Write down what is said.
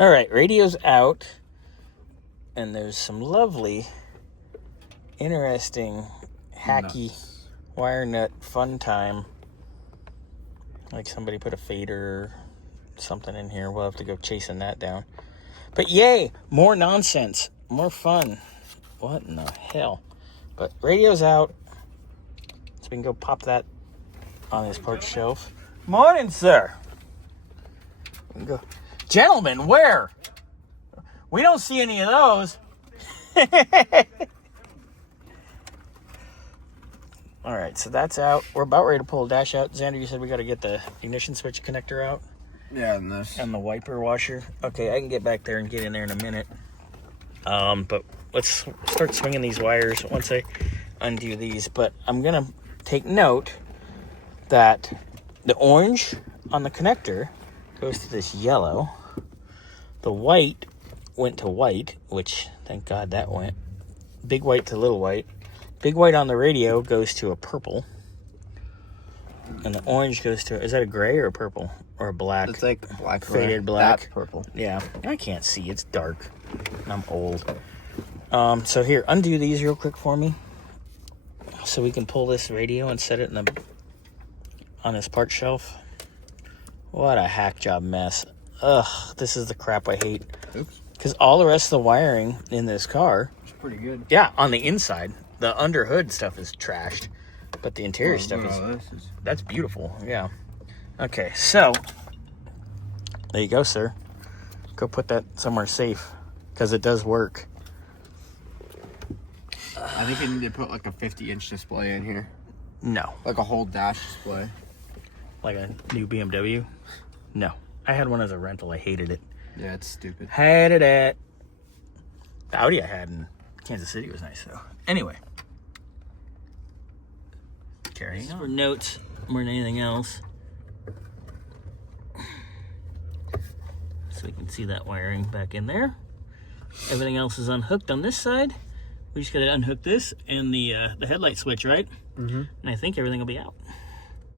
All right, radio's out. And there's some lovely, interesting, hacky wire nut fun time. Like somebody put a fader or something in here. We'll have to go chasing that down. But yay, more nonsense, more fun. What in the hell? But radio's out. So we can go pop that on his porch shelf. Morning, sir. We can go. Gentlemen, where? We don't see any of those. All right, so that's out. We're about ready to pull the dash out. Xander, you said we got to get the ignition switch connector out. Yeah, and this. And the wiper washer. Okay, I can get back there and get in there in a minute. But let's start swinging these wires once I undo these. But I'm going to take note that the orange on the connector goes to this yellow. The white went to white, which thank God that went. Big white to little white. Big white on the radio goes to a purple. And the orange goes to, is that a gray or a purple? Or a black? It's like black. Faded black. That's purple. Yeah, I can't see. It's dark. I'm old. So here, undo these real quick for me. So we can pull this radio and set it on his part shelf. What a hack job mess. Ugh, this is the crap I hate. Oops. Because all the rest of the wiring in this car... It's pretty good. Yeah, on the inside. The under hood stuff is trashed. But the interior stuff is... That's beautiful, yeah. Okay, so... There you go, sir. Go put that somewhere safe. Because it does work. I think you need to put like a 50-inch display in here. No. Like a whole dash display. Like a new BMW? No. I had one as a rental. I hated it. Yeah, it's stupid. Hated it. The Audi I had in Kansas City was nice, though. Anyway. Carrying on. For notes more than anything else. So we can see that wiring back in there. Everything else is unhooked on this side. We just got to unhook this and the headlight switch, right? Mm-hmm. And I think everything will be out.